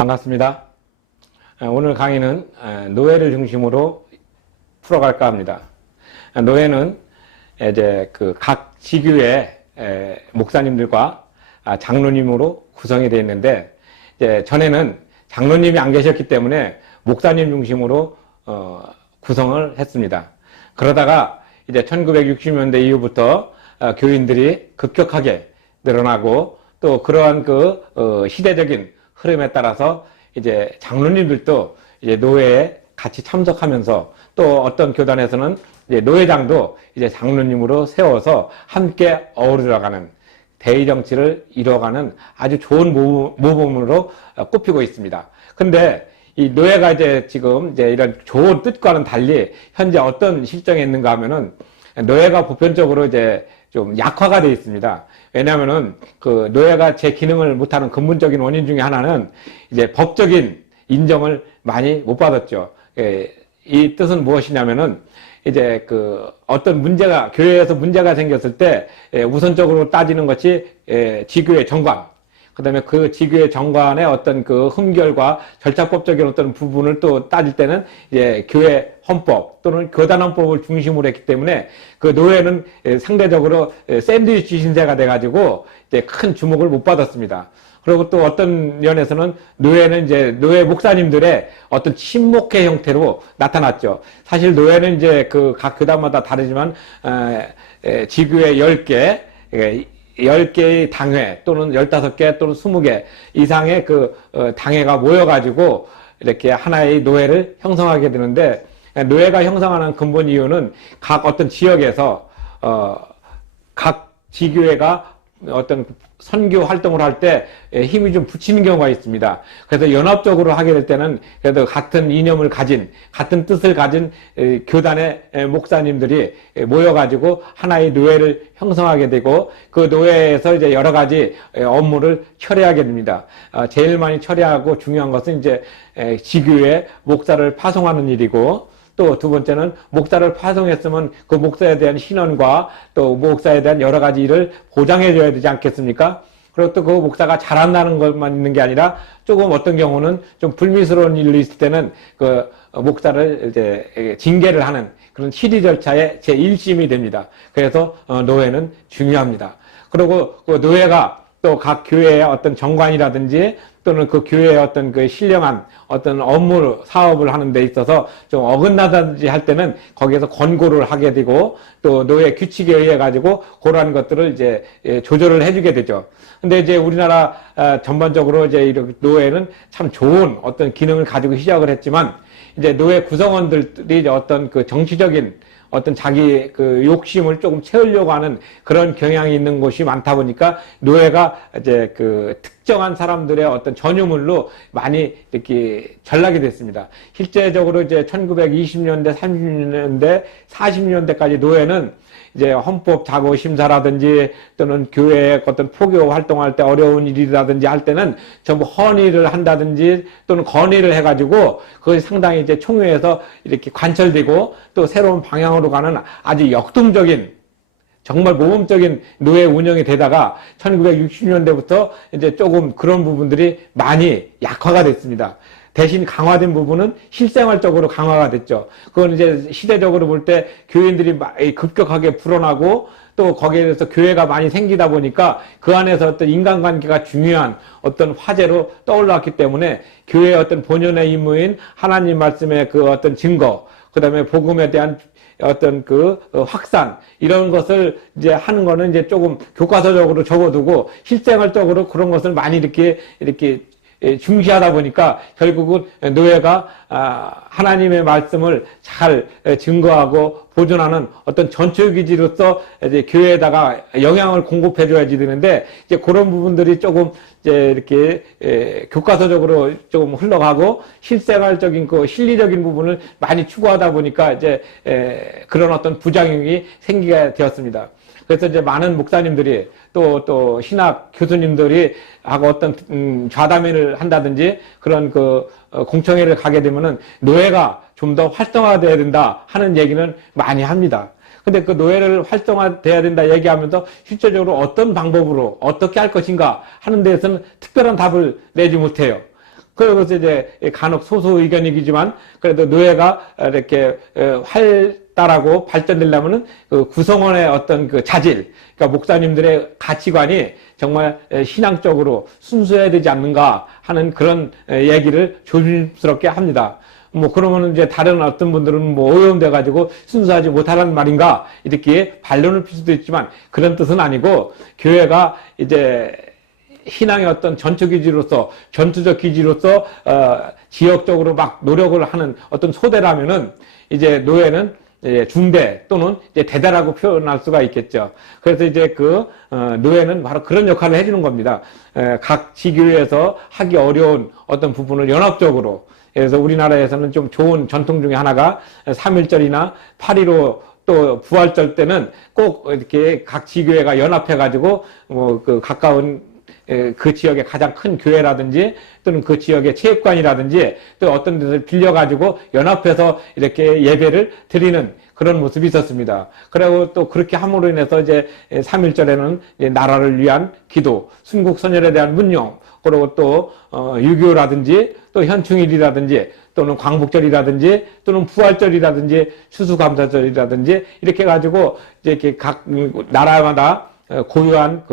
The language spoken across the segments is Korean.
반갑습니다. 오늘 강의는 노예를 중심으로 풀어갈까 합니다. 노예는 이제 그 각 지교의 목사님들과 장로님으로 구성이 되어 있는데, 이제 전에는 장로님이 안 계셨기 때문에 목사님 중심으로 구성을 했습니다. 그러다가 이제 1960년대 이후부터 교인들이 급격하게 늘어나고, 또 그러한 그 시대적인 흐름에 따라서 이제 장로님들도 이제 노예에 같이 참석하면서, 또 어떤 교단에서는 이제 노예장도 이제 장로님으로 세워서 함께 어우러가는 대의 정치를 이뤄가는 아주 좋은 모범으로 꼽히고 있습니다. 근데 이 노예가 이제 지금 이제 이런 좋은 뜻과는 달리 현재 어떤 실정에 있는가 하면은, 노예가 보편적으로 이제 좀 약화가 되어 있습니다. 왜냐하면은 그 노예가 제 기능을 못하는 근본적인 원인 중에 하나는 이제 법적인 인정을 많이 못 받았죠. 이 뜻은 무엇이냐면은, 이제 그 어떤 문제가, 교회에서 문제가 생겼을 때 우선적으로 따지는 것이 지교의 정관, 그 다음에 그 지교의 정관의 어떤 그 흠결과 절차법적인 어떤 부분을 또 따질 때는 이제 교회 헌법 또는 교단 헌법을 중심으로 했기 때문에, 그 노예는 상대적으로 샌드위치 신세가 돼가지고 이제 큰 주목을 못 받았습니다. 그리고 또 어떤 면에서는 노예는 이제 노예 목사님들의 어떤 친목회 형태로 나타났죠. 사실 노예는 이제 그 각 교단마다 다르지만 지교의 10개, 10개의 당회 또는 15개 또는 20개 이상의 그 당회가 모여가지고 이렇게 하나의 노예를 형성하게 되는데, 노예가 형성하는 근본 이유는 각 어떤 지역에서 각 지교회가 어떤 선교 활동을 할 때 힘이 좀 붙이는 경우가 있습니다. 그래서 연합적으로 하게 될 때는 그래도 같은 이념을 가진, 같은 뜻을 가진 교단의 목사님들이 모여가지고 하나의 노예를 형성하게 되고, 그 노예에서 이제 여러 가지 업무를 처리하게 됩니다. 제일 많이 처리하고 중요한 것은 이제 지교회 목사를 파송하는 일이고, 또 두 번째는 목사를 파송했으면 그 목사에 대한 신원과 또 목사에 대한 여러 가지 일을 보장해 줘야 되지 않겠습니까? 그리고 또 그 목사가 잘한다는 것만 있는 게 아니라, 조금 어떤 경우는 좀 불미스러운 일이 있을 때는 그 목사를 이제 징계를 하는 그런 시리 절차의 제1심이 됩니다. 그래서 노예는 중요합니다. 그리고 그 노예가 또 각 교회의 어떤 정관이라든지 또는 그 교회의 어떤 그 신령한 어떤 업무 사업을 하는 데 있어서 좀 어긋나든지 할 때는 거기에서 권고를 하게 되고, 또 노예 규칙에 의해 가지고 그러한 것들을 이제 조절을 해주게 되죠. 근데 이제 우리나라 전반적으로 이제 이렇게 노예는 참 좋은 어떤 기능을 가지고 시작을 했지만, 이제 노예 구성원들이 어떤 그 정치적인 어떤 자기 그 욕심을 조금 채우려고 하는 그런 경향이 있는 곳이 많다 보니까, 노예가 이제 그 특정한 사람들의 어떤 전유물로 많이 이렇게 전락이 됐습니다. 실제적으로 이제 1920년대, 30년대, 40년대까지 노예는 이제 헌법 자고 심사라든지 또는 교회의 어떤 포교 활동할 때 어려운 일이라든지 할 때는 전부 헌의를 한다든지 또는 건의를 해가지고 그것이 상당히 이제 총회에서 이렇게 관철되고, 또 새로운 방향으로 가는 아주 역동적인, 정말 모범적인 노예 운영이 되다가 1960년대부터 이제 조금 그런 부분들이 많이 약화가 됐습니다. 대신 강화된 부분은 실생활적으로 강화가 됐죠. 그건 이제 시대적으로 볼 때 교인들이 급격하게 불어나고, 또 거기에 대해서 교회가 많이 생기다 보니까 그 안에서 어떤 인간관계가 중요한 어떤 화제로 떠올랐기 때문에, 교회의 어떤 본연의 임무인 하나님 말씀의 그 어떤 증거, 그 다음에 복음에 대한 어떤 그 확산, 이런 것을 이제 하는 거는 이제 조금 교과서적으로 적어두고 실생활적으로 그런 것을 많이 이렇게 중시하다 보니까 결국은 노예가 하나님의 말씀을 잘 증거하고 보존하는 어떤 전초기지로서 이제 교회에다가 영향을 공급해 줘야지 되는데, 이제 그런 부분들이 조금 이제 이렇게 교과서적으로 조금 흘러가고 실생활적인 그 실리적인 부분을 많이 추구하다 보니까 이제 그런 어떤 부작용이 생기게 되었습니다. 그래서 이제 많은 목사님들이 또 신학 교수님들이 하고 어떤 좌담회를 한다든지 그런 그 공청회를 가게 되면은 노예가 좀 더 활성화돼야 된다 하는 얘기는 많이 합니다. 근데 그 노예를 활성화돼야 된다 얘기하면서 실제적으로 어떤 방법으로 어떻게 할 것인가 하는 데에서는 특별한 답을 내지 못해요. 그래서 이제 간혹 소수 의견이지만 그래도 노예가 이렇게 활달하고 발전되려면은 그 구성원의 어떤 그 자질, 그러니까 목사님들의 가치관이 정말 신앙적으로 순수해야 되지 않는가 하는 그런 얘기를 조심스럽게 합니다. 뭐 그러면 이제 다른 어떤 분들은 뭐 오염돼 가지고 순수하지 못하라는 말인가 이렇게 반론을 필 수도 있지만 그런 뜻은 아니고 교회가 이제 신앙의 어떤 전투적 기지로서 지역적으로 막 노력을 하는 어떤 소대라면은 이제 노예는 중대 또는 이제 대대라고 표현할 수가 있겠죠. 그래서 이제 노예는 바로 그런 역할을 해주는 겁니다. 각 지교회에서 하기 어려운 어떤 부분을 연합적으로, 그래서 우리나라에서는 좀 좋은 전통 중에 하나가 3.1절이나 8.15 또 부활절 때는 꼭 이렇게 각 지교회가 연합해가지고 뭐 가까운 그 지역의 가장 큰 교회라든지 또는 그 지역의 체육관이라든지 또 어떤 데를 빌려가지고 연합해서 이렇게 예배를 드리는 그런 모습이 있었습니다. 그리고 또 그렇게 함으로 인해서 이제 3.1절에는 나라를 위한 기도, 순국선열에 대한 문용, 그리고 또 6.25라든지 또 현충일이라든지 또는 광복절이라든지 또는 부활절이라든지 추수감사절이라든지 이렇게 가지고 이제 이렇게 각 나라마다 고유한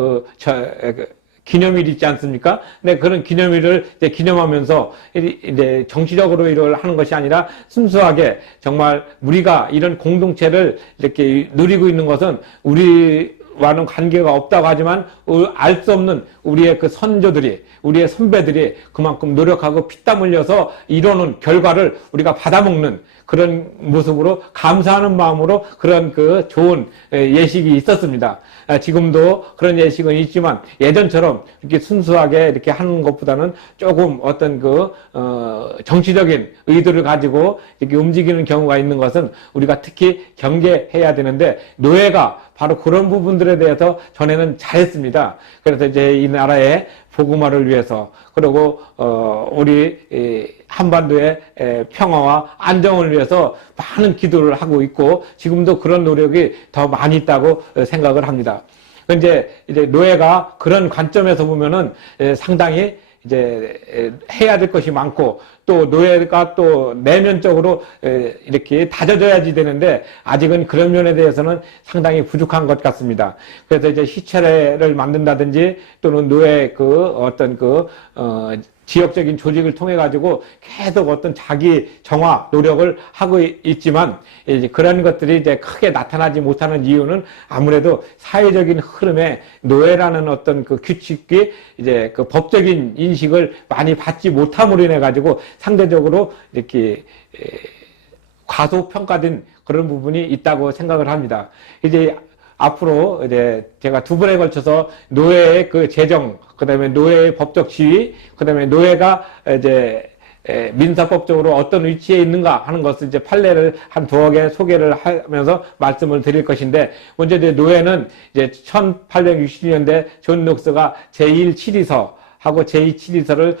기념일이 있지 않습니까? 근데 그런 기념일을 이제 기념하면서 이제 정치적으로 이걸 하는 것이 아니라 순수하게 정말 우리가 이런 공동체를 이렇게 누리고 있는 것은 우리와는 관계가 없다고 하지만 알 수 없는 우리의 그 선조들이, 우리의 선배들이 그만큼 노력하고 피땀 흘려서 이루는 결과를 우리가 받아먹는 그런 모습으로 감사하는 마음으로 그런 그 좋은 예식이 있었습니다. 지금도 그런 예식은 있지만 예전처럼 이렇게 순수하게 이렇게 하는 것보다는 조금 어떤 정치적인 의도를 가지고 이렇게 움직이는 경우가 있는 것은 우리가 특히 경계해야 되는데 노예가 바로 그런 부분들에 대해서 전에는 잘했습니다. 그래서 이제 이 나라의 복음화를 위해서 그리고 우리 한반도의 평화와 안정을 위해서 많은 기도를 하고 있고 지금도 그런 노력이 더 많이 있다고 생각을 합니다. 이제 노예가 그런 관점에서 보면은 상당히 이제 해야 될 것이 많고 또 노예가 또 내면적으로 이렇게 다져져야지 되는데 아직은 그런 면에 대해서는 상당히 부족한 것 같습니다. 그래서 이제 시체를 만든다든지 또는 노예 지역적인 조직을 통해 가지고 계속 어떤 자기 정화 노력을 하고 있지만 이제 그런 것들이 이제 크게 나타나지 못하는 이유는 아무래도 사회적인 흐름에 노예라는 어떤 그 규칙이 이제 그 법적인 인식을 많이 받지 못함으로 인해 가지고 상대적으로 이렇게 과소평가된 그런 부분이 있다고 생각을 합니다. 이제 앞으로 이제 제가 두 번에 걸쳐서 노예의 그 재정, 그 다음에 노예의 법적 지위, 그 다음에 노예가 이제 민사법적으로 어떤 위치에 있는가 하는 것을 이제 판례를 한 두어 개 소개를 하면서 말씀을 드릴 것인데, 먼저 이제 노예는 이제 1860년대 존 녹스가 제1치리서 하고 제2치리서를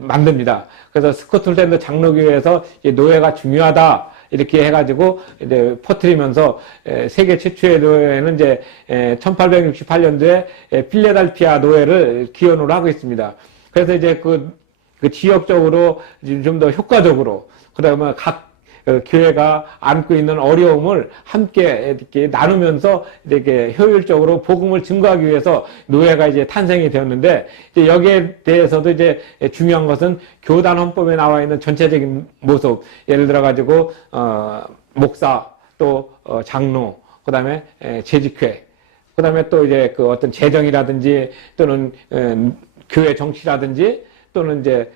만듭니다. 그래서 스코틀랜드 장로교회에서 노예가 중요하다 이렇게 해가지고 이제 퍼뜨리면서 세계 최초의 노예는 이제 1868년도에 필라델피아 노예를 기원으로 하고 있습니다. 그래서 이제 그 지역적으로 좀 더 효과적으로 그다음에 각 교회가 안고 있는 어려움을 함께 이렇게 나누면서 이렇게 효율적으로 복음을 증거하기 위해서 노예가 이제 탄생이 되었는데, 이제 여기에 대해서도 이제 중요한 것은 교단 헌법에 나와 있는 전체적인 모습, 예를 들어 가지고 목사 또 장로, 그다음에 재직회, 그다음에 또 이제 그 어떤 재정이라든지 또는 교회 정치라든지 또는 이제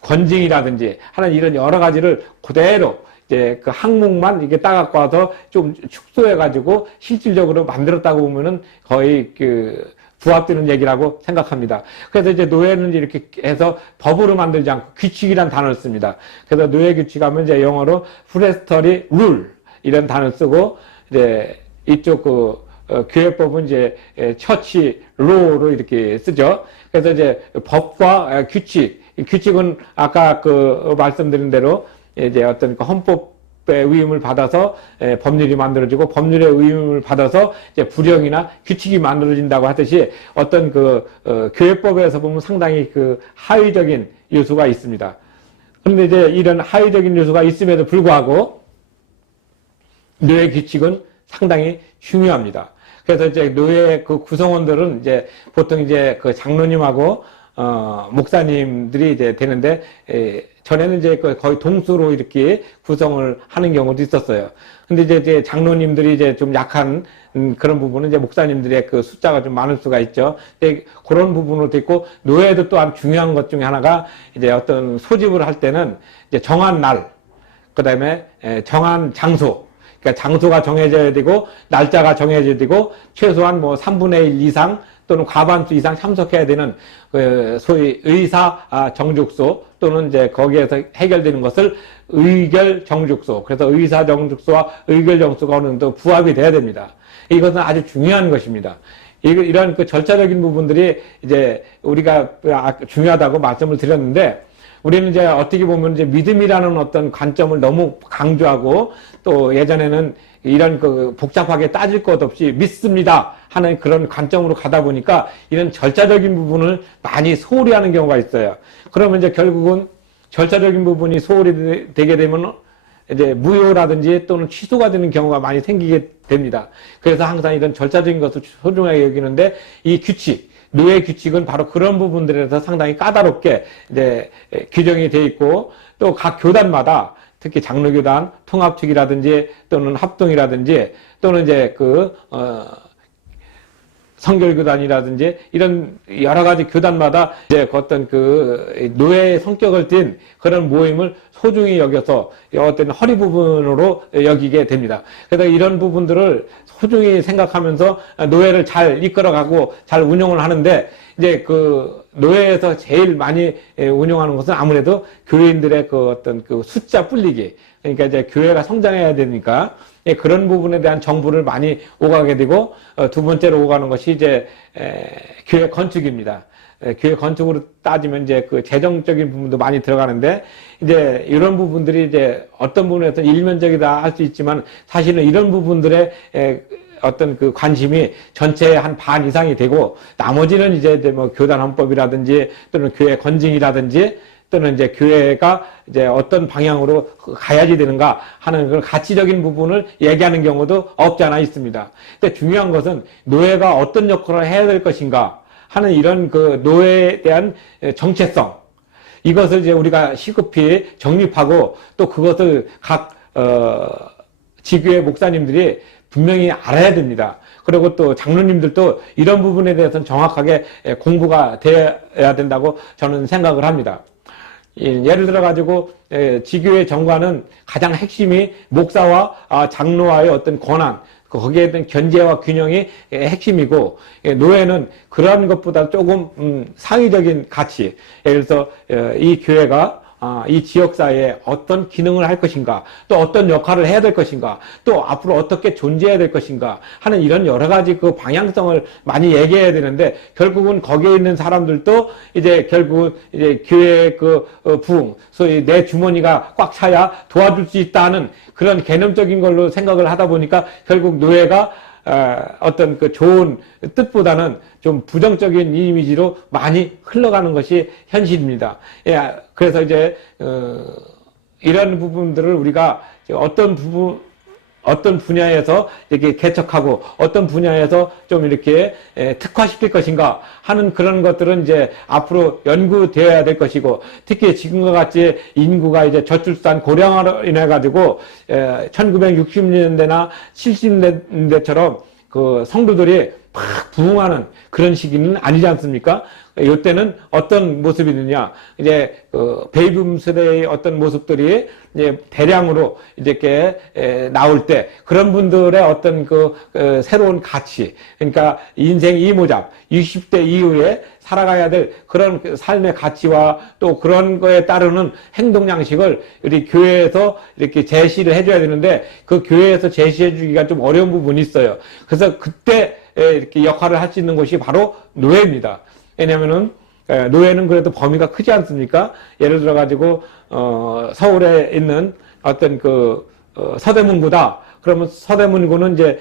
권징이라든지 하는 이런 여러 가지를 그대로 이제 그 항목만 이게 따갖고 와서 좀 축소해가지고 실질적으로 만들었다고 보면은 거의 부합되는 얘기라고 생각합니다. 그래서 이제 노예는 이렇게 해서 법으로 만들지 않고 규칙이란 단어를 씁니다. 그래서 노예 규칙하면 이제 영어로 프레스터리 룰 이런 단어를 쓰고 이제 이쪽 교회법은 이제 처치 로로 이렇게 쓰죠. 그래서 이제 법과 규칙은 아까 말씀드린 대로 이제 어떤 헌법 의임을 받아서 법률이 만들어지고 법률의 의임을 받아서 이제 불령이나 규칙이 만들어진다고 하듯이 어떤 교회법에서 보면 상당히 하위적인 요소가 있습니다. 그런데 이제 이런 하위적인 요소가 있음에도 불구하고 노예 규칙은 상당히 중요합니다. 그래서 이제 노예 구성원들은 이제 보통 이제 장로님하고 목사님들이 이제 되는데, 전에는 이제 거의 동수로 이렇게 구성을 하는 경우도 있었어요. 근데 이제 장로님들이 이제 좀 약한 그런 부분은 이제 목사님들의 숫자가 좀 많을 수가 있죠. 근데 그런 부분으로 있고, 노예도 또한 중요한 것 중에 하나가 이제 어떤 소집을 할 때는 이제 정한 날, 그 다음에 정한 장소, 그러니까 장소가 정해져야 되고, 날짜가 정해져야 되고, 최소한 뭐 3분의 1 이상 또는 과반수 이상 참석해야 되는 소위 의사 정죽소 또는 이제 거기에서 해결되는 것을 의결 정죽소. 그래서 의사 정죽소와 의결 정죽소가 어느 정도 부합이 돼야 됩니다. 이것은 아주 중요한 것입니다. 이런 절차적인 부분들이 이제 우리가 중요하다고 말씀을 드렸는데, 우리는 이제 어떻게 보면 이제 믿음이라는 어떤 관점을 너무 강조하고, 또 예전에는 이런 복잡하게 따질 것 없이 믿습니다 하는 그런 관점으로 가다 보니까 이런 절차적인 부분을 많이 소홀히 하는 경우가 있어요. 그러면 이제 결국은 절차적인 부분이 소홀히 되게 되면 이제 무효라든지 또는 취소가 되는 경우가 많이 생기게 됩니다. 그래서 항상 이런 절차적인 것을 소중하게 여기는데, 이 규칙, 노예 규칙은 바로 그런 부분들에서 상당히 까다롭게 이제 규정이 되어 있고, 또 각 교단마다 특히 장로교단, 통합특위라든지 또는 합동이라든지 또는 이제 성결교단이라든지 이런 여러 가지 교단마다 이제 어떤 노예의 성격을 띤 그런 모임을 소중히 여겨서 어떤 허리 부분으로 여기게 됩니다. 그래서 이런 부분들을 소중히 생각하면서 노예를 잘 이끌어가고 잘 운영을 하는데, 이제 노예에서 제일 많이 운영하는 것은 아무래도 교회인들의 어떤 숫자 불리기. 그러니까 이제 교회가 성장해야 되니까 그런 부분에 대한 정보를 많이 오가게 되고, 두 번째로 오가는 것이 이제 교회 건축입니다. 교회 건축으로 따지면 이제 재정적인 부분도 많이 들어가는데, 이제 이런 부분들이 이제 어떤 부분에서 일면적이다 할 수 있지만, 사실은 이런 부분들의 어떤 관심이 전체의 한 반 이상이 되고, 나머지는 이제 뭐 교단 헌법이라든지 또는 교회 건증이라든지 또는 이제 교회가 이제 어떤 방향으로 가야지 되는가 하는 그런 가치적인 부분을 얘기하는 경우도 없지 않아 있습니다. 근데 중요한 것은 노예가 어떤 역할을 해야 될 것인가 하는 이런 노예에 대한 정체성, 이것을 이제 우리가 시급히 정립하고, 또 그것을 각 지교의 목사님들이 분명히 알아야 됩니다. 그리고 또 장로님들도 이런 부분에 대해서는 정확하게 공부가 되어야 된다고 저는 생각을 합니다. 예를 들어 가지고 지교의 정과는 가장 핵심이 목사와 장로와의 어떤 권한, 거기에 대한 견제와 균형이 핵심이고, 노예는 그런 것보다 조금 상위적인 가치, 예를 들어서 이 교회가 이 지역사회에 어떤 기능을 할 것인가, 또 어떤 역할을 해야 될 것인가, 또 앞으로 어떻게 존재해야 될 것인가 하는 이런 여러 가지 방향성을 많이 얘기해야 되는데, 결국은 거기에 있는 사람들도 이제 결국은 이제 교회의 부흥, 소위 내 주머니가 꽉 차야 도와줄 수 있다는 그런 개념적인 걸로 생각을 하다 보니까 결국 노예가 어떤 좋은 뜻보다는 좀 부정적인 이미지로 많이 흘러가는 것이 현실입니다. 예, 그래서 이제 이런 부분들을 우리가 어떤 분야에서 이렇게 개척하고 어떤 분야에서 좀 이렇게 특화시킬 것인가 하는 그런 것들은 이제 앞으로 연구되어야 될 것이고, 특히 지금과 같이 인구가 이제 저출산 고령화로 인해 가지고 1960년대나 70년대처럼 성도들이 막 부흥하는 그런 시기는 아니지 않습니까? 이때는 어떤 모습이 있느냐, 이제 베이비붐 세대의 어떤 모습들이 이제 대량으로 이렇게 나올 때, 그런 분들의 어떤 새로운 가치, 그러니까 인생 이모작, 60대 이후에 살아가야 될 그런 삶의 가치와 또 그런 거에 따르는 행동 양식을 우리 교회에서 이렇게 제시를 해줘야 되는데, 그 교회에서 제시해 주기가 좀 어려운 부분이 있어요. 그래서 그때 이렇게 역할을 할 수 있는 것이 바로 노예입니다. 왜냐면은 노예는 그래도 범위가 크지 않습니까? 예를 들어 가지고 서울에 있는 어떤 서대문구다. 그러면 서대문구는 이제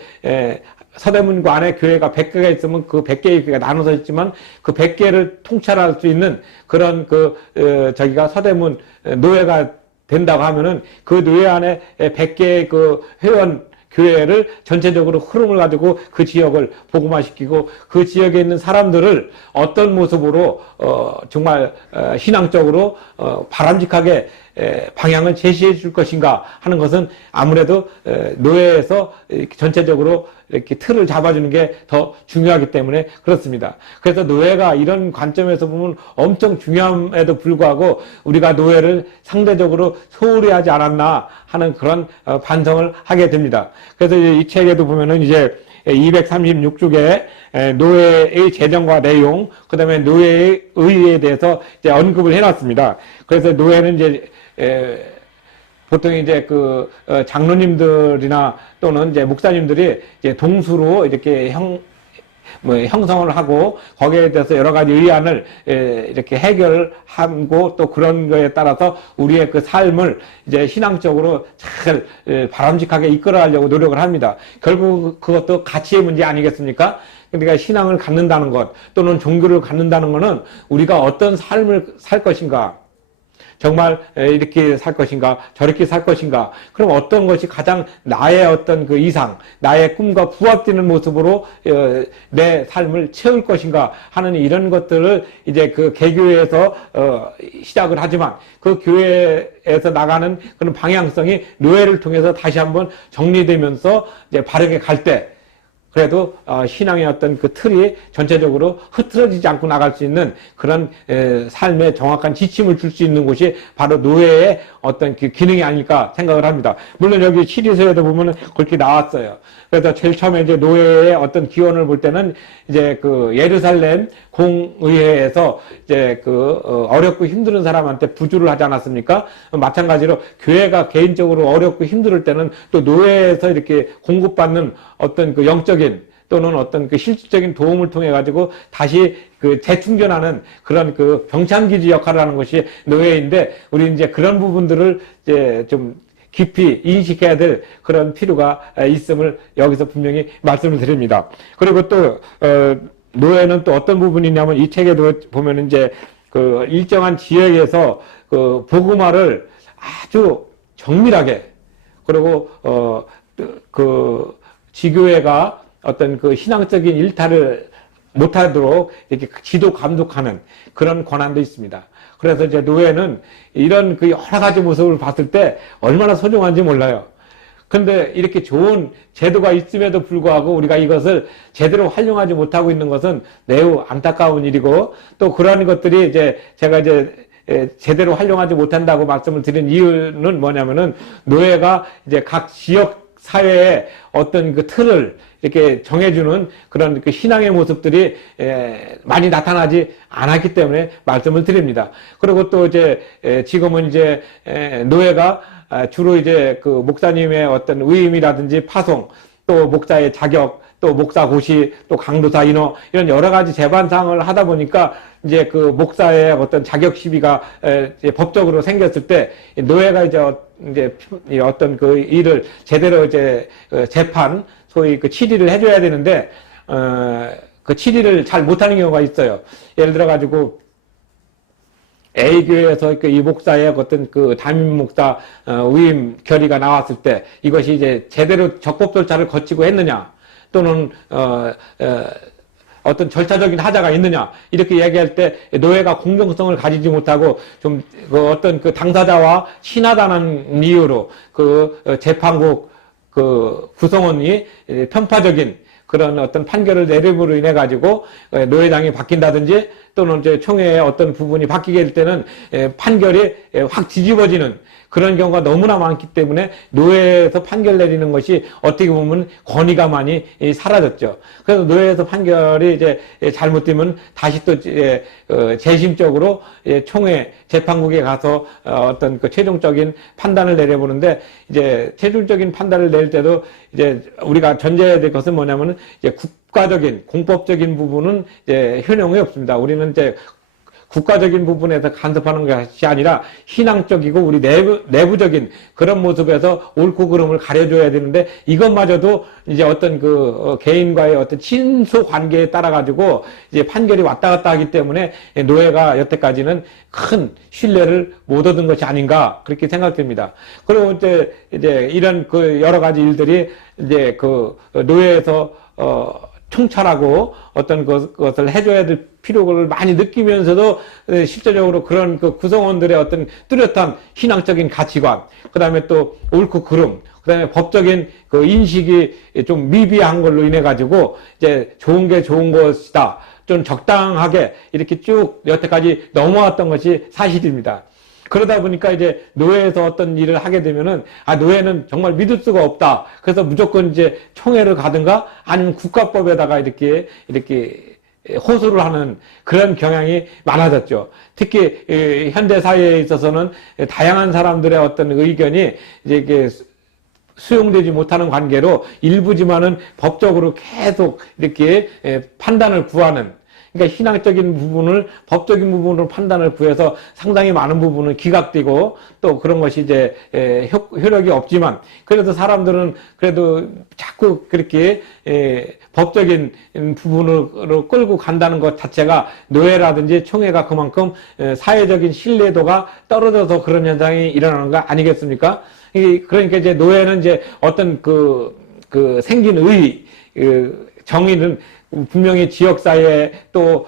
서대문구 안에 교회가 100개가 있으면 그 100개의 교회가 나눠서 있지만 그 100개를 통찰할 수 있는 그런 저기가 서대문 노회가 된다고 하면은 그 노회 안에 100개의 그 회원 교회를 전체적으로 흐름을 가지고 그 지역을 복음화시키고 그 지역에 있는 사람들을 어떤 모습으로 정말 신앙적으로 바람직하게 방향을 제시해 줄 것인가 하는 것은 아무래도 노회에서 전체적으로 이렇게 틀을 잡아주는 게 더 중요하기 때문에 그렇습니다. 그래서 노회가 이런 관점에서 보면 엄청 중요함에도 불구하고 우리가 노회를 상대적으로 소홀히 하지 않았나 하는 그런 반성을 하게 됩니다. 그래서 이 책에도 보면은 이제 236쪽에 노회의 재정과 내용, 그 다음에 노회의 의의에 대해서 이제 언급을 해놨습니다. 그래서 노회는 이제 보통 이제 장로님들이나 또는 이제 목사님들이 이제 동수로 이렇게 형성을 하고 거기에 대해서 여러 가지 의안을 이렇게 해결하고 또 그런 거에 따라서 우리의 그 삶을 이제 신앙적으로 잘 바람직하게 이끌어가려고 노력을 합니다. 결국 그것도 가치의 문제 아니겠습니까? 그러니까 신앙을 갖는다는 것 또는 종교를 갖는다는 것은 우리가 어떤 삶을 살 것인가, 정말 이렇게 살 것인가 저렇게 살 것인가, 그럼 어떤 것이 가장 나의 어떤 그 이상 나의 꿈과 부합되는 모습으로 내 삶을 채울 것인가 하는 이런 것들을 이제 그 개교에서 시작을 하지만 그 교회에서 나가는 그런 방향성이 노회를 통해서 다시 한번 정리되면서 이제 바르게 갈 때 그래도 신앙의 어떤 그 틀이 전체적으로 흐트러지지 않고 나갈 수 있는 그런 삶의 정확한 지침을 줄 수 있는 곳이 바로 노회의 어떤 그 기능이 아닐까 생각을 합니다. 물론 여기 시리즈에도 보면은 그렇게 나왔어요. 그래서 제일 처음에 이제 노회의 어떤 기원을 볼 때는 이제 그 예루살렘 공의회에서 이제 어렵고 힘든 사람한테 부주를 하지 않았습니까? 마찬가지로 교회가 개인적으로 어렵고 힘들 때는 또 노회에서 이렇게 공급받는 어떤 그 영적인 또는 어떤 그 실질적인 도움을 통해 가지고 다시 그 재충전하는 그런 그 병참기지 역할을 하는 것이 노회인데, 우리 이제 그런 부분들을 이제 좀 깊이 인식해야 될 그런 필요가 있음을 여기서 분명히 말씀을 드립니다. 그리고 또 노회는 또 어떤 부분이냐면 이 책에도 보면 이제 그 일정한 지역에서 그 복음화를 아주 정밀하게, 그리고 그 지교회가 어떤 그 신앙적인 일탈을 못하도록 이렇게 지도 감독하는 그런 권한도 있습니다. 그래서 이제 노회는 이런 그 여러 가지 모습을 봤을 때 얼마나 소중한지 몰라요. 근데 이렇게 좋은 제도가 있음에도 불구하고 우리가 이것을 제대로 활용하지 못하고 있는 것은 매우 안타까운 일이고, 또 그러한 것들이 이제 제가 이제 제대로 활용하지 못한다고 말씀을 드린 이유는 뭐냐면은 노회가 이제 각 지역 사회의 어떤 그 틀을 이렇게 정해주는 그런 그 신앙의 모습들이 많이 나타나지 않았기 때문에 말씀을 드립니다. 그리고 또 이제 지금은 이제 노회가 주로 이제 그 목사님의 어떤 의임이라든지 파송, 또 목사의 자격, 또 목사 고시, 또 강도사 인허, 이런 여러 가지 재반상을 하다 보니까 이제 그 목사의 어떤 자격 시비가 법적으로 생겼을 때 노회가 이제 어떤 그 일을 제대로 이제 재판, 소위 그 치리를 해줘야 되는데 그 치리를 잘 못하는 경우가 있어요. 예를 들어 가지고 A교회에서 이 목사의 어떤 그 담임 목사 위임 결의가 나왔을 때 이것이 이제 제대로 적법 절차를 거치고 했느냐, 또는 어떤 절차적인 하자가 있느냐, 이렇게 얘기할 때 노회가 공정성을 가지지 못하고 좀 그 어떤 그 당사자와 친하다는 이유로 그 재판국 그 구성원이 편파적인 그런 어떤 판결을 내림으로 인해 가지고 노회장이 바뀐다든지, 또는 이제 총회의 어떤 부분이 바뀌게 될 때는 판결이 확 뒤집어지는 그런 경우가 너무나 많기 때문에 노회에서 판결 내리는 것이 어떻게 보면 권위가 많이 사라졌죠. 그래서 노회에서 판결이 이제 잘못되면 다시 또 재심적으로 총회 재판국에 가서 어떤 그 최종적인 판단을 내려보는데, 이제 최종적인 판단을 낼 때도 이제 우리가 전제해야 될 것은 뭐냐면은 이제 국가적인 공법적인 부분은 이제 효용이 없습니다. 우리는 이제 국가적인 부분에서 간섭하는 것이 아니라 신앙적이고 우리 내부적인 그런 모습에서 옳고 그름을 가려줘야 되는데 이것마저도 이제 어떤 그 개인과의 어떤 친소 관계에 따라 가지고 이제 판결이 왔다 갔다 하기 때문에 노예가 여태까지는 큰 신뢰를 못 얻은 것이 아닌가 그렇게 생각됩니다. 그리고 이제 이런 그 여러 가지 일들이 이제 그 노예에서 통찰하고 어떤 것을 해줘야 될 필요를 많이 느끼면서도 실제적으로 그런 그 구성원들의 어떤 뚜렷한 신앙적인 가치관, 그 다음에 또 옳고 그름, 그 다음에 법적인 그 인식이 좀 미비한 걸로 인해 가지고 이제 좋은 게 좋은 것이다. 좀 적당하게 이렇게 쭉 여태까지 넘어왔던 것이 사실입니다. 그러다 보니까 이제 노예에서 어떤 일을 하게 되면은 노예는 정말 믿을 수가 없다. 그래서 무조건 이제 총회를 가든가 아니면 국가법에다가 이렇게 호소를 하는 그런 경향이 많아졌죠. 특히 현대 사회에 있어서는 다양한 사람들의 어떤 의견이 이제 이게 수용되지 못하는 관계로 일부지만은 법적으로 계속 이렇게 판단을 구하는, 그러니까 신앙적인 부분을 법적인 부분으로 판단을 구해서 상당히 많은 부분은 기각되고 또 그런 것이 이제 효력이 없지만 그래도 사람들은 그래도 자꾸 그렇게 법적인 부분으로 끌고 간다는 것 자체가 노예라든지 총회가 그만큼 사회적인 신뢰도가 떨어져서 그런 현상이 일어나는 거 아니겠습니까? 그러니까 이제 노예는 이제 어떤 그 생긴 정의는 분명히 지역사회 또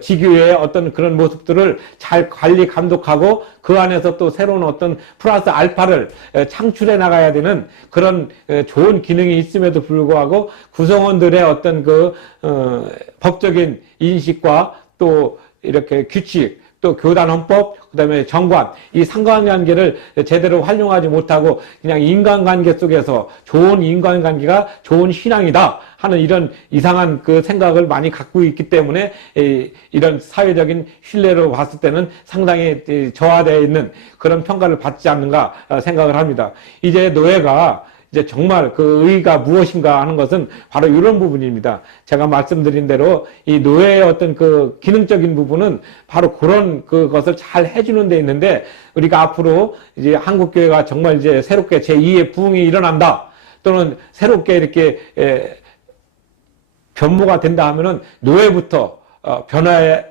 지교의 어떤 그런 모습들을 잘 관리 감독하고 그 안에서 또 새로운 어떤 플러스 알파를 창출해 나가야 되는 그런 좋은 기능이 있음에도 불구하고 구성원들의 어떤 법적인 인식과 또 이렇게 규칙 또 교단 헌법, 그 다음에 정관, 이 상관관계를 제대로 활용하지 못하고 그냥 인간관계 속에서 좋은 인간관계가 좋은 신앙이다 하는 이런 이상한 그 생각을 많이 갖고 있기 때문에 이런 사회적인 신뢰로 봤을 때는 상당히 저하되어 있는 그런 평가를 받지 않는가 생각을 합니다. 이제 노예가 이제 정말 그 의의가 무엇인가 하는 것은 바로 이런 부분입니다. 제가 말씀드린 대로 이 노예의 어떤 그 기능적인 부분은 바로 그런 그것을 잘 해주는 데 있는데 우리가 앞으로 이제 한국교회가 정말 이제 새롭게 제2의 부흥이 일어난다 또는 새롭게 이렇게 변모가 된다 하면은 노예부터 변화돼야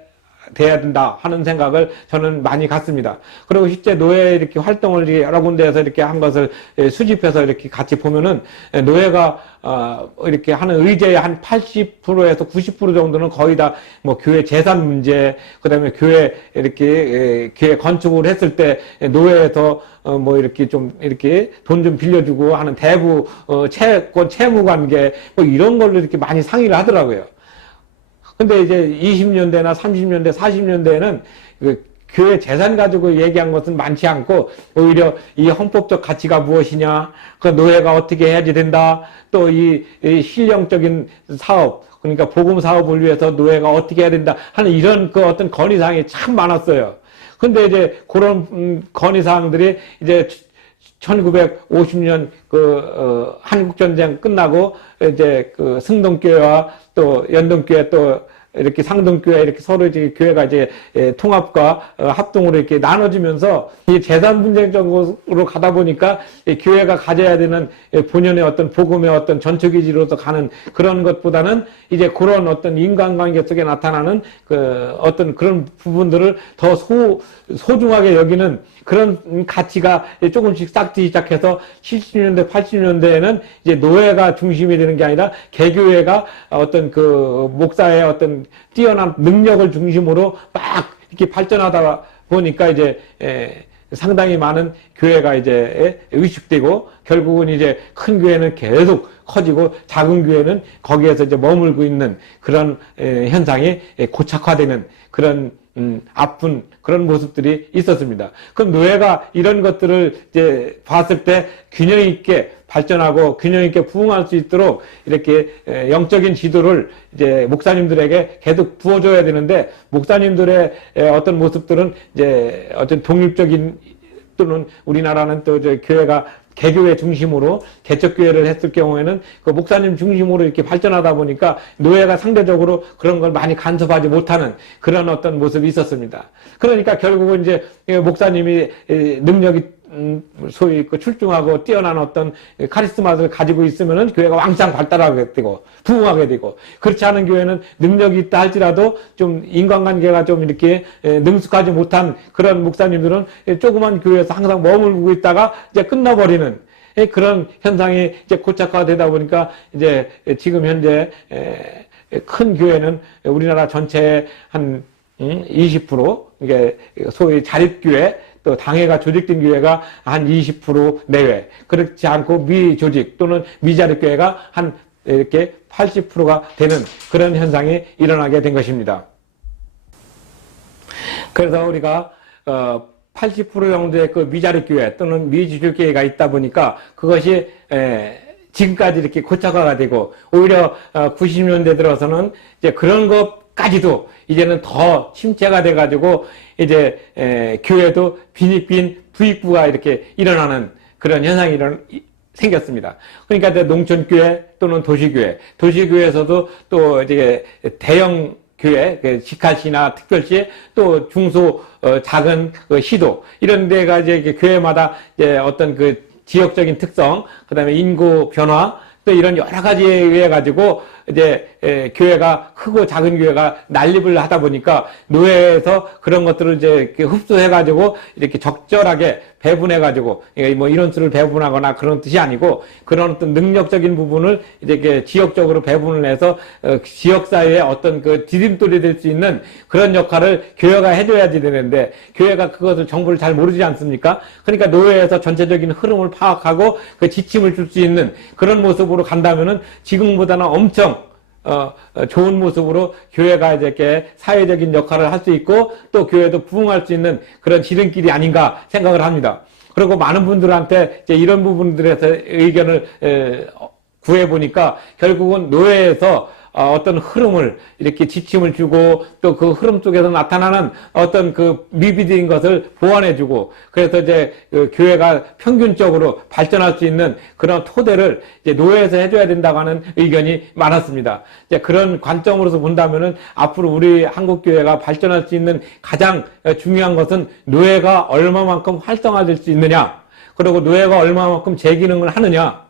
된다 하는 생각을 저는 많이 갖습니다. 그리고 실제 노예 이렇게 활동을 여러 군데에서 이렇게 한 것을 수집해서 이렇게 같이 보면은 노예가 이렇게 하는 의제의 한 80%에서 90% 정도는 거의 다 뭐 교회 재산 문제, 그다음에 교회 이렇게 교회 건축을 했을 때 노예에서 뭐 이렇게 좀 이렇게 돈 좀 빌려주고 하는 대부 채권 채무 관계 뭐 이런 걸로 이렇게 많이 상의를 하더라고요. 근데 이제 20년대나 30년대, 40년대에는 그 교회 재산 가지고 얘기한 것은 많지 않고 오히려 이 헌법적 가치가 무엇이냐, 그 노예가 어떻게 해야지 된다, 또 이 실령적인 사업, 그러니까 복음 사업을 위해서 노예가 어떻게 해야 된다 하는 이런 그 어떤 건의사항이 참 많았어요. 근데 이제 그런 건의사항들이 이제 1950년 한국전쟁 끝나고 이제 그 승동교회와 또 연동교회 또 이렇게 상동교회 이렇게 서로 이제 교회가 이제 통합과 합동으로 이렇게 나눠지면서 이 재산 분쟁적으로 가다 보니까 이 교회가 가져야 되는 본연의 어떤 복음의 어떤 전투기지로서 가는 그런 것보다는 이제 그런 어떤 인간관계 속에 나타나는 어떤 그런 부분들을 더 소중하게 여기는 그런 가치가 조금씩 싹트기 시작해서 70년대, 80년대에는 이제 노예가 중심이 되는 게 아니라 개교회가 어떤 그 목사의 어떤 뛰어난 능력을 중심으로 막 이렇게 발전하다 보니까 이제 상당히 많은 교회가 이제 의식되고 결국은 이제 큰 교회는 계속 커지고 작은 교회는 거기에서 이제 머물고 있는 그런 현상이 고착화되는 그런 아픈 그런 모습들이 있었습니다. 그럼 노예가 이런 것들을 이제 봤을 때 균형 있게 발전하고 균형 있게 부흥할 수 있도록 이렇게 영적인 지도를 이제 목사님들에게 계속 부어줘야 되는데 목사님들의 어떤 모습들은 이제 어떤 독립적인 또는 우리나라는 또 교회가 개교회 중심으로 개척교회를 했을 경우에는 그 목사님 중심으로 이렇게 발전하다 보니까 노예가 상대적으로 그런 걸 많이 간섭하지 못하는 그런 어떤 모습이 있었습니다. 그러니까 결국은 이제 목사님이 능력이 소위 그 출중하고 뛰어난 어떤 카리스마를 가지고 있으면은 교회가 왕창 발달하게 되고 부흥하게 되고, 그렇지 않은 교회는 능력이 있다 할지라도 좀 인간관계가 좀 이렇게 능숙하지 못한 그런 목사님들은 조그만 교회에서 항상 머물고 있다가 이제 끝나버리는 그런 현상이 이제 고착화되다 보니까 이제 지금 현재 큰 교회는 우리나라 전체의 한 20%, 이게 소위 자립교회, 또 당회가 조직된 교회가 한 20% 내외, 그렇지 않고 미조직 또는 미자립교회가 한 이렇게 80%가 되는 그런 현상이 일어나게 된 것입니다. 그래서 우리가 80% 정도의 그 미자립교회 또는 미조직교회가 있다 보니까 그것이 지금까지 이렇게 고착화가 되고, 오히려 90년대 들어서는 이제 그런 것까지도 이제는 더 침체가 돼가지고 이제 교회도 빈익빈 부익부가 이렇게 일어나는 그런 현상이 생겼습니다. 그러니까 이제 농촌교회 또는 도시교회, 도시교회에서도 또 이제 대형 교회, 직할시나 특별시, 또 중소 작은 시도, 이런 데가 이제 교회마다 이제 어떤 그 지역적인 특성, 그다음에 인구 변화, 또 이런 여러 가지에 의해 가지고 이제 교회가 크고 작은 교회가 난립을 하다 보니까 노예에서 그런 것들을 이제 흡수해 가지고 이렇게 적절하게 배분해 가지고, 뭐 인원수를 배분하거나 그런 뜻이 아니고 그런 어떤 능력적인 부분을 이렇게 지역적으로 배분을 해서 지역 사회에 어떤 그 디딤돌이 될 수 있는 그런 역할을 교회가 해줘야지 되는데, 교회가 그것을 정보를 잘 모르지 않습니까? 그러니까 노예에서 전체적인 흐름을 파악하고 그 지침을 줄 수 있는 그런 모습으로 간다면은 지금보다는 엄청 좋은 모습으로 교회가 이렇게 사회적인 역할을 할 수 있고, 또 교회도 부흥할 수 있는 그런 지름길이 아닌가 생각을 합니다. 그리고 많은 분들한테 이제 이런 부분들에서 의견을 구해보니까 결국은 노예에서 어떤 흐름을 이렇게 지침을 주고, 또 그 흐름 속에서 나타나는 어떤 그 미비된 것을 보완해주고, 그래서 이제 그 교회가 평균적으로 발전할 수 있는 그런 토대를 이제 노예에서 해줘야 된다고 하는 의견이 많았습니다. 이제 그런 관점으로서 본다면은 앞으로 우리 한국 교회가 발전할 수 있는 가장 중요한 것은 노예가 얼마만큼 활성화될 수 있느냐, 그리고 노예가 얼마만큼 제 기능을 하느냐,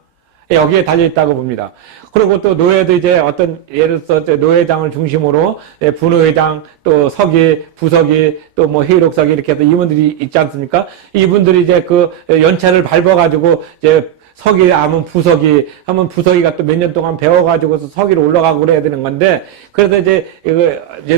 여기에 달려있다고 봅니다. 그리고 또 노예도 이제 어떤, 예를 들어서 노회장을 중심으로 분회장, 또 서기, 부서기, 또 뭐 회의록서기 이렇게 해서 이분들이 있지 않습니까? 이분들이 이제 그 연차를 밟아가지고 이제 서기 하면 부서기 하면 부서기가 또 몇 년 동안 배워가지고서 서기로 올라가고 그래야 되는 건데, 그래서 이제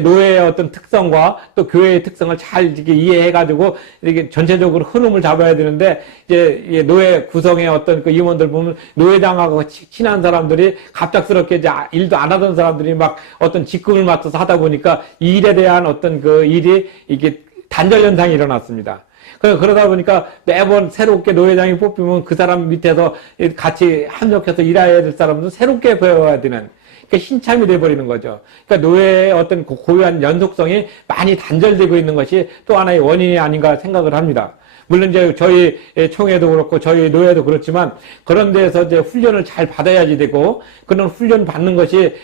노예의 어떤 특성과 또 교회의 특성을 잘 이렇게 이해해가지고 이렇게 전체적으로 흐름을 잡아야 되는데, 이제 노예 구성의 어떤 그 임원들 보면 노예장하고 친한 사람들이 갑작스럽게 이제 일도 안 하던 사람들이 막 어떤 직급을 맡아서 하다 보니까 이 일에 대한 어떤 그 일이 이게 단절 현상이 일어났습니다. 그러다 보니까 매번 새롭게 노회장이 뽑히면 그 사람 밑에서 같이 합력해서 일해야 될 사람도 새롭게 배워야 되는, 그러니까 신참이 돼버리는 거죠. 그러니까 노예의 어떤 고유한 연속성이 많이 단절되고 있는 것이 또 하나의 원인이 아닌가 생각을 합니다. 물론 이제 저희 총회도 그렇고 저희 노예도 그렇지만 그런 데서 이제 훈련을 잘 받아야지 되고, 그런 훈련 받는 것이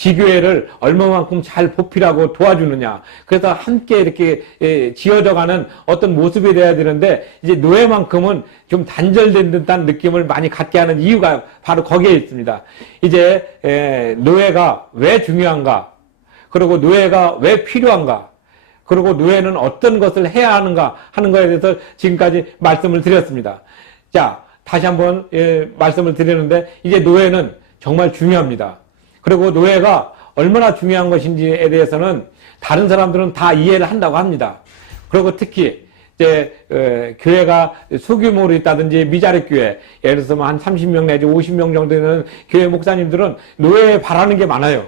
지교회를 얼마만큼 잘 보필하고 도와주느냐. 그래서 함께 이렇게 지어져가는 어떤 모습이 돼야 되는데, 이제 노예만큼은 좀 단절된 듯한 느낌을 많이 갖게 하는 이유가 바로 거기에 있습니다. 이제 노예가 왜 중요한가, 그리고 노예가 왜 필요한가, 그리고 노예는 어떤 것을 해야 하는가 하는 것에 대해서 지금까지 말씀을 드렸습니다. 자, 다시 한번 말씀을 드리는데, 이제 노예는 정말 중요합니다. 그리고 노예가 얼마나 중요한 것인지에 대해서는 다른 사람들은 다 이해를 한다고 합니다. 그리고 특히 이제 교회가 소규모로 있다든지 미자립 교회, 예를 들어서 한 30명 내지 50명 정도 되는 교회 목사님들은 노예에 바라는 게 많아요.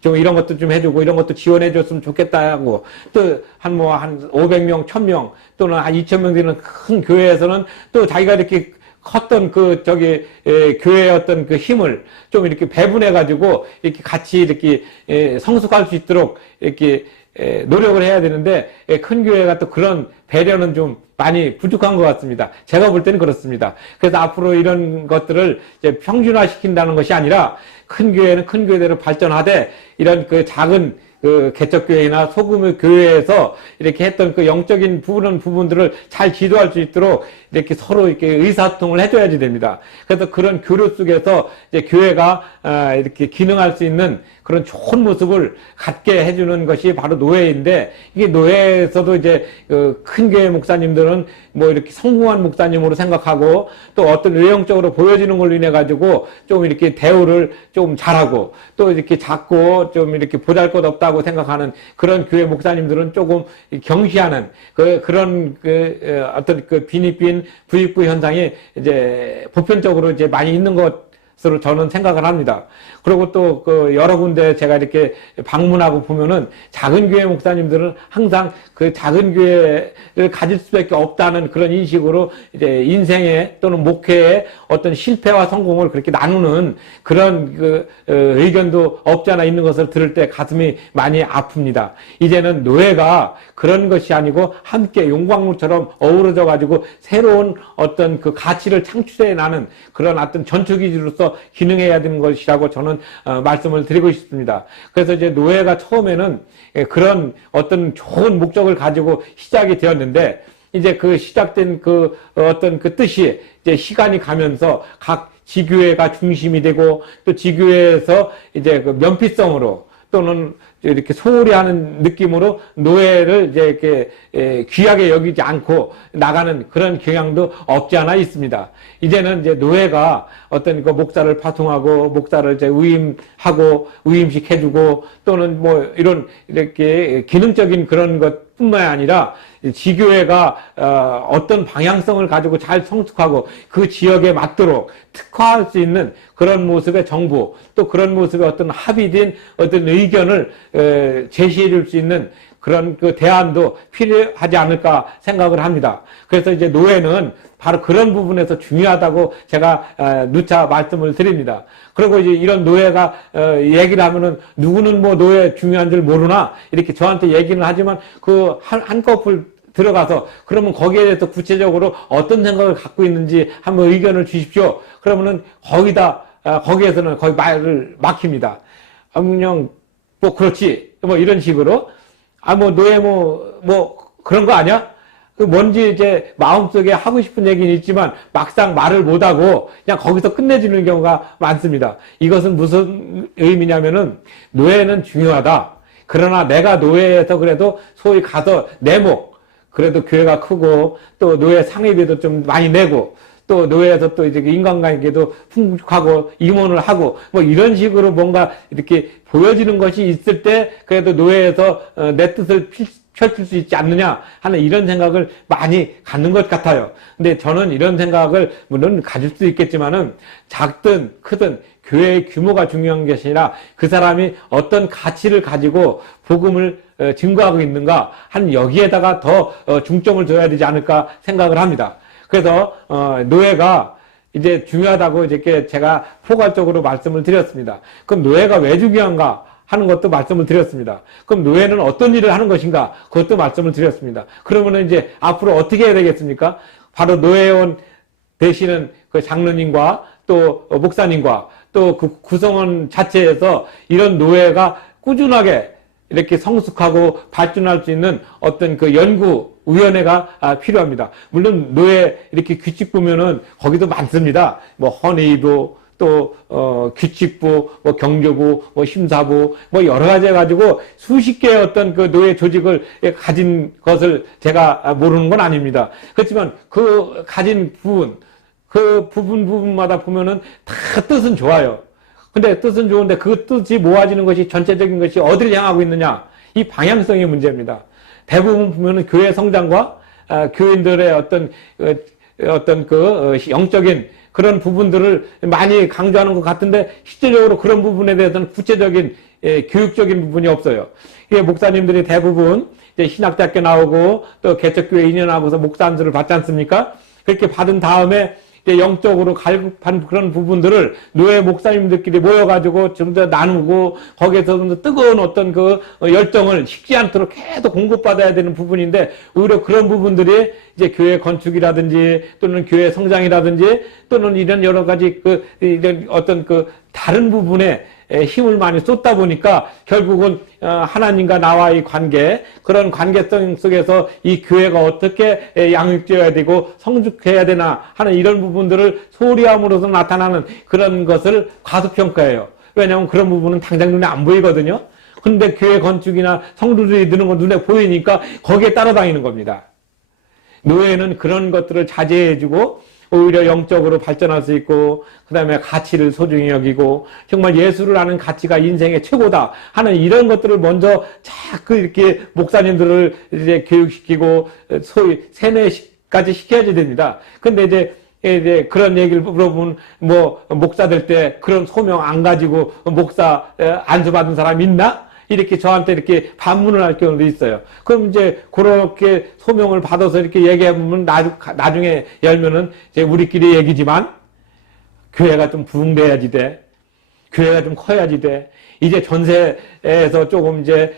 좀 이런 것도 좀 해주고 이런 것도 지원해 줬으면 좋겠다 하고, 또 한 500명, 1000명 또는 한 2000명 되는 큰 교회에서는 또 자기가 이렇게 컸던 교회의 어떤 그 힘을 좀 이렇게 배분해가지고 이렇게 같이 이렇게 성숙할 수 있도록 이렇게 노력을 해야 되는데 큰 교회가 또 그런 배려는 좀 많이 부족한 것 같습니다. 제가 볼 때는 그렇습니다. 그래서 앞으로 이런 것들을 이제 평준화시킨다는 것이 아니라 큰 교회는 큰 교회대로 발전하되 이런 그 작은 그 개척교회나 소규모 교회에서 이렇게 했던 그 영적인 부분들을 잘 지도할 수 있도록 이렇게 서로 이렇게 의사소통을 해줘야지 됩니다. 그래서 그런 교류 속에서 이제 교회가 이렇게 기능할 수 있는 그런 좋은 모습을 갖게 해주는 것이 바로 노예인데, 이게 노예에서도 이제 큰 교회 목사님들은 뭐 이렇게 성공한 목사님으로 생각하고 또 어떤 외형적으로 보여지는 걸로 인해 가지고 좀 이렇게 대우를 좀 잘하고 또 이렇게 작고 좀 이렇게 보잘것없다고 생각하는 그런 교회 목사님들은 조금 경시하는 그런 어떤 그 빈익빈 부익부 현상이 이제 보편적으로 이제 많이 있는 것으로 저는 생각을 합니다. 그리고 또 그 여러 군데 제가 이렇게 방문하고 보면은 작은 교회 목사님들은 항상 그 작은 교회를 가질 수밖에 없다는 그런 인식으로 이제 인생의 또는 목회의 어떤 실패와 성공을 그렇게 나누는 그런 의견도 없지 않아 있는 것을 들을 때 가슴이 많이 아픕니다. 이제는 노예가 그런 것이 아니고 함께 용광로처럼 어우러져 가지고 새로운 어떤 그 가치를 창출해 나는 그런 어떤 전투기지로서 기능해야 되는 것이라고 저는 말씀을 드리고 싶습니다. 그래서 이제 노예가 처음에는 그런 어떤 좋은 목적을 가지고 시작이 되었는데, 이제 그 시작된 그 어떤 그 뜻이 이제 시간이 가면서 각 지교회가 중심이 되고 또 지교회에서 이제 그 면피성으로 또는 이렇게 소홀히 하는 느낌으로 노예를 이제 이렇게 귀하게 여기지 않고 나가는 그런 경향도 없지 않아 있습니다. 이제는 이제 노예가 어떤 그 목사를 파송하고 목사를 이제 위임하고 위임식 해주고 또는 뭐 이런 이렇게 기능적인 그런 것뿐만 아니라 지교회가 어떤 방향성을 가지고 잘 성숙하고 그 지역에 맞도록 특화할 수 있는 그런 모습의 정부, 또 그런 모습의 어떤 합의된 어떤 의견을 제시해 줄 수 있는 그런 그 대안도 필요하지 않을까 생각을 합니다. 그래서 이제 노예는 바로 그런 부분에서 중요하다고 제가 누차 말씀을 드립니다. 그리고 이제 이런 노예가 얘기를 하면은 누구는 뭐 노예 중요한 줄 모르나 이렇게 저한테 얘기는 하지만 그 한꺼풀 들어가서 그러면 거기에 대해서 구체적으로 어떤 생각을 갖고 있는지 한번 의견을 주십시오. 그러면은 거기에서는 거의 말을 막힙니다. 그냥 뭐 그렇지 뭐 이런 식으로 뭐 노예 뭐 그런 거 아니야? 뭔지 이제 마음속에 하고 싶은 얘기는 있지만 막상 말을 못하고 그냥 거기서 끝내주는 경우가 많습니다. 이것은 무슨 의미냐면은 노예는 중요하다. 그러나 내가 노예에서 그래도 소위 가서 내 목, 그래도 교회가 크고 또 노예 상회비도 좀 많이 내고 또 노예에서 또 이제 인간관계도 풍족하고 임원을 하고 뭐 이런 식으로 뭔가 이렇게 보여지는 것이 있을 때 그래도 노예에서 내 뜻을 펼칠 수 있지 않느냐 하는 이런 생각을 많이 갖는 것 같아요. 근데 저는 이런 생각을 물론 가질 수 있겠지만은 작든 크든 교회의 규모가 중요한 것이 아니라 그 사람이 어떤 가치를 가지고 복음을 증거하고 있는가 하는 여기에다가 더 중점을 둬야 되지 않을까 생각을 합니다. 그래서 노예가 이제 중요하다고 이렇게 제가 포괄적으로 말씀을 드렸습니다. 그럼 노예가 왜 중요한가 하는 것도 말씀을 드렸습니다. 그럼 노예는 어떤 일을 하는 것인가 그것도 말씀을 드렸습니다. 그러면 이제 앞으로 어떻게 해야 되겠습니까? 바로 노예원 되시는 그 장로님과 또 목사님과 또 그 구성원 자체에서 이런 노예가 꾸준하게 이렇게 성숙하고 발전할 수 있는 어떤 그 연구위원회가 필요합니다. 물론 노예 이렇게 규칙 보면은 거기도 많습니다. 뭐 헌의부, 또 규칙부, 뭐 경조부, 뭐 심사부, 뭐 여러 가지 해가지고 수십 개의 어떤 그 노예 조직을 가진 것을 제가 모르는 건 아닙니다. 그렇지만 그 가진 부분, 그 부분마다 보면은 다 뜻은 좋아요. 근데 뜻은 좋은데 그 뜻이 모아지는 것이 전체적인 것이 어디를 향하고 있느냐, 이 방향성이 문제입니다. 대부분 보면은 교회 성장과 교인들의 어떤 영적인 그런 부분들을 많이 강조하는 것 같은데 실질적으로 그런 부분에 대해서는 구체적인 교육적인 부분이 없어요. 이게 목사님들이 대부분 이제 신학대학교 나오고 또 개척교회 2년 하고서 목사 안수를 받지 않습니까? 그렇게 받은 다음에 이제 영적으로 갈급한 그런 부분들을 노예 목사님들끼리 모여가지고 좀 더 나누고 거기에서 좀 더 뜨거운 어떤 그 열정을 식지 않도록 계속 공급받아야 되는 부분인데 오히려 그런 부분들이 이제 교회 건축이라든지 또는 교회 성장이라든지 또는 이런 여러 가지 이런 어떤 다른 부분에 힘을 많이 쏟다 보니까 결국은 하나님과 나와의 관계, 그런 관계성 속에서 이 교회가 어떻게 양육되어야 되고 성숙해야 되나 하는 이런 부분들을 소홀히 함으로써 나타나는 그런 것을 과소평가해요. 왜냐하면 그런 부분은 당장 눈에 안 보이거든요. 근데 교회 건축이나 성도들이 드는 건 눈에 보이니까 거기에 따라다니는 겁니다. 노예는 그런 것들을 자제해주고 오히려 영적으로 발전할 수 있고 그 다음에 가치를 소중히 여기고 정말 예수를 아는 가치가 인생의 최고다 하는 이런 것들을 먼저 자꾸 이렇게 목사님들을 이제 교육시키고 소위 세뇌까지 시켜야지 됩니다. 근데 이제 그런 얘기를 물어보면 목사 될 때 그런 소명 안 가지고 목사 안수받은 사람 있나? 이렇게 저한테 이렇게 반문을 할 경우도 있어요. 그럼 이제 그렇게 소명을 받아서 이렇게 얘기해보면 나중에 열면은 이제 우리끼리 얘기지만 교회가 좀 부흥돼야지 돼. 교회가 좀 커야지 돼. 이제 전세에서 조금 이제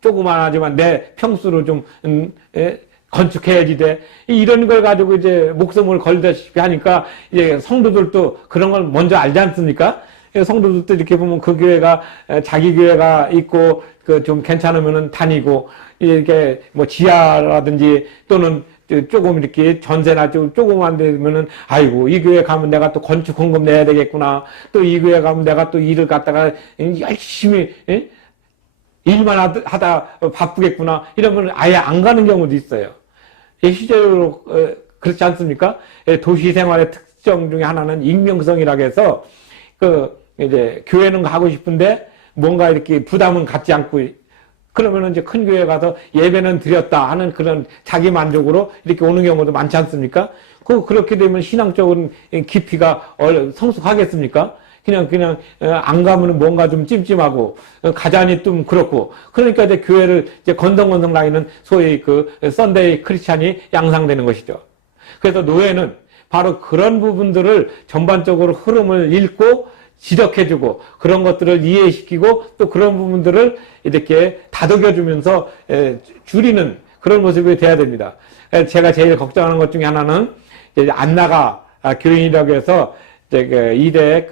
조그만하지만 내 평수로 좀 건축해야지 돼. 이런 걸 가지고 이제 목숨을 걸다시피 하니까 이제 성도들도 그런 걸 먼저 알지 않습니까? 성도들도 이렇게 보면 그 교회가 자기 교회가 있고 좀 괜찮으면은 다니고 이렇게 지하라든지 또는 조금 이렇게 전세나 조금만 되면은 아이고 이 교회 가면 내가 또 건축 헌금 내야 되겠구나. 또 이 교회 가면 내가 또 일을 갖다가 열심히 일만 하다 바쁘겠구나. 이러면 아예 안 가는 경우도 있어요. 실제로 그렇지 않습니까? 도시 생활의 특성 중에 하나는 익명성이라고 해서 이제 교회는 가고 싶은데 뭔가 이렇게 부담은 갖지 않고 그러면은 이제 큰 교회 가서 예배는 드렸다 하는 그런 자기 만족으로 이렇게 오는 경우도 많지 않습니까? 그렇게 되면 신앙적인 깊이가 성숙하겠습니까? 그냥 안 가면은 뭔가 좀 찜찜하고 가자니 좀 그렇고 그러니까 이제 교회를 이제 건성건성 다니는 소위 썬데이 크리스찬이 양상되는 것이죠. 그래서 노예는 바로 그런 부분들을 전반적으로 흐름을 읽고 지적해주고 그런 것들을 이해시키고 또 그런 부분들을 이렇게 다독여주면서 줄이는 그런 모습이 돼야 됩니다. 제가 제일 걱정하는 것 중에 하나는 이제 안나가 교인이라고 해서 이대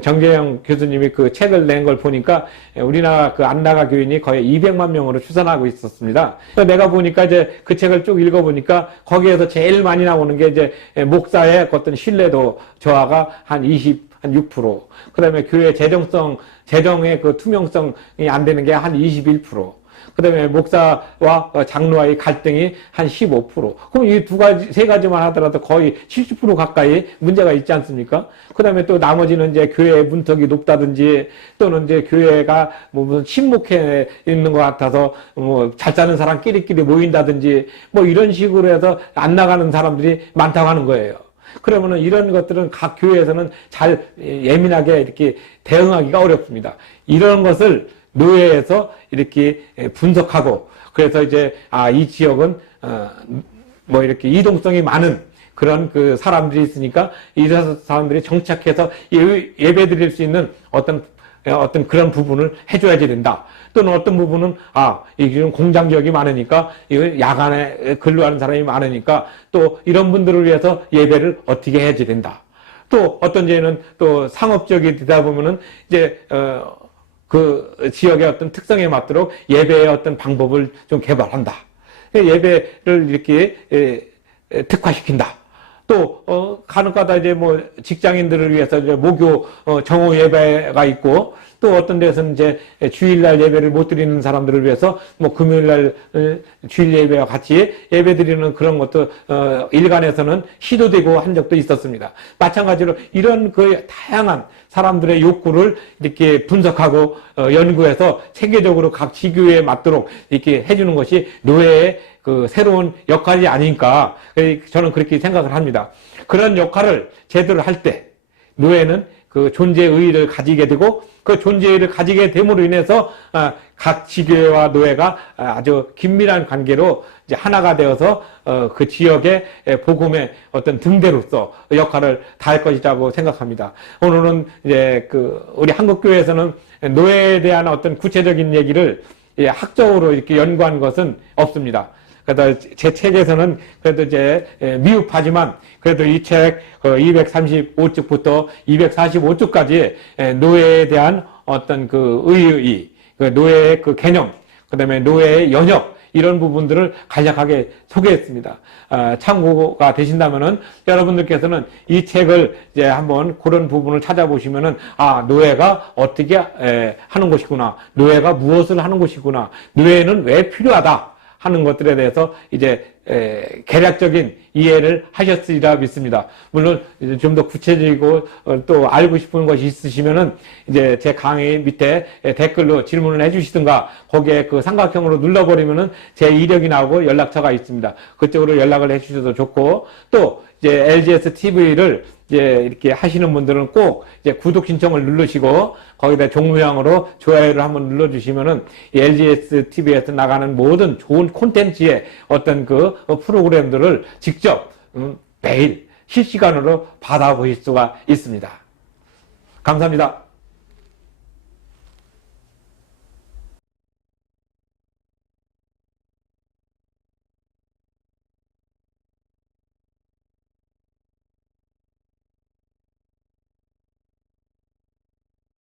정재영 교수님이 그 책을 낸 걸 보니까 우리나라 안나가 교인이 거의 200만 명으로 추산하고 있었습니다. 내가 보니까 이제 그 책을 쭉 읽어보니까 거기에서 제일 많이 나오는 게 이제 목사의 어떤 신뢰도 저하가 한 6%, 그 다음에 교회 재정의 투명성이 안 되는 게 한 21%, 그 다음에 목사와 장로와의 갈등이 한 15%. 그럼 이 세 가지만 하더라도 거의 70% 가까이 문제가 있지 않습니까? 그 다음에 또 나머지는 이제 교회의 문턱이 높다든지 또는 이제 교회가 무슨 침묵해 있는 것 같아서 잘 사는 사람끼리끼리 모인다든지 이런 식으로 해서 안 나가는 사람들이 많다고 하는 거예요. 그러면은 이런 것들은 각 교회에서는 잘 예민하게 이렇게 대응하기가 어렵습니다. 이런 것을 노예에서 이렇게 분석하고 그래서 이제 이 지역은 이렇게 이동성이 많은 그런 사람들이 있으니까 이 사람들이 정착해서 예배 드릴 수 있는 어떤 그런 부분을 해줘야지 된다. 또는 어떤 부분은 이게 공장 지역이 많으니까 야간에 근로하는 사람이 많으니까 또 이런 분들을 위해서 예배를 어떻게 해야지 된다. 또 어떤 데는 또 상업 지역이 되다 보면은 이제 그 지역의 어떤 특성에 맞도록 예배의 어떤 방법을 좀 개발한다. 예배를 이렇게 특화시킨다. 또 간혹가다 이제 직장인들을 위해서 이제 모교 정오 예배가 있고 또 어떤 데서는 이제 주일날 예배를 못 드리는 사람들을 위해서 금요일날 주일 예배와 같이 예배 드리는 그런 것도 일간에서는 시도되고 한 적도 있었습니다. 마찬가지로 이런 다양한 사람들의 욕구를 이렇게 분석하고 연구해서 체계적으로 각 지교에 맞도록 이렇게 해주는 것이 노예의 새로운 역할이 아닌가 저는 그렇게 생각을 합니다. 그런 역할을 제대로 할 때 노예는 그 존재의의를 가지게 되고 그 존재의의를 가지게 됨으로 인해서 각 지교회와 노예가 아주 긴밀한 관계로 이제 하나가 되어서 그 지역의 복음의 어떤 등대로서 역할을 다할 것이라고 생각합니다. 오늘은 이제 우리 한국교회에서는 노예에 대한 어떤 구체적인 얘기를 학적으로 이렇게 연구한 것은 없습니다. 그래서 제 책에서는 그래도 이제 미흡하지만 그래도 이 책 235쪽부터 245쪽까지 노예에 대한 어떤 그 의의, 그 노예의 그 개념, 그 다음에 노예의 연역, 이런 부분들을 간략하게 소개했습니다. 참고가 되신다면은 여러분들께서는 이 책을 이제 한번 그런 부분을 찾아보시면은 노예가 어떻게 하는 것이구나, 노예가 무엇을 하는 것이구나, 노예는 왜 필요하다 하는 것들에 대해서 이제 개략적인 이해를 하셨으리라 믿습니다. 물론 좀 더 구체적이고 또 알고 싶은 것이 있으시면은 이제 제 강의 밑에 댓글로 질문을 해주시든가 거기에 그 삼각형으로 눌러버리면은 제 이력이 나오고 연락처가 있습니다. 그쪽으로 연락을 해주셔도 좋고, 또 이제 LGS TV를 이제 이렇게 하시는 분들은 꼭 이제 구독 신청을 누르시고 거기다 종모양으로 좋아요를 한번 눌러주시면은 LGS TV에서 나가는 모든 좋은 콘텐츠의 어떤 그 프로그램들을 직접 매일 실시간으로 받아보실 수가 있습니다. 감사합니다.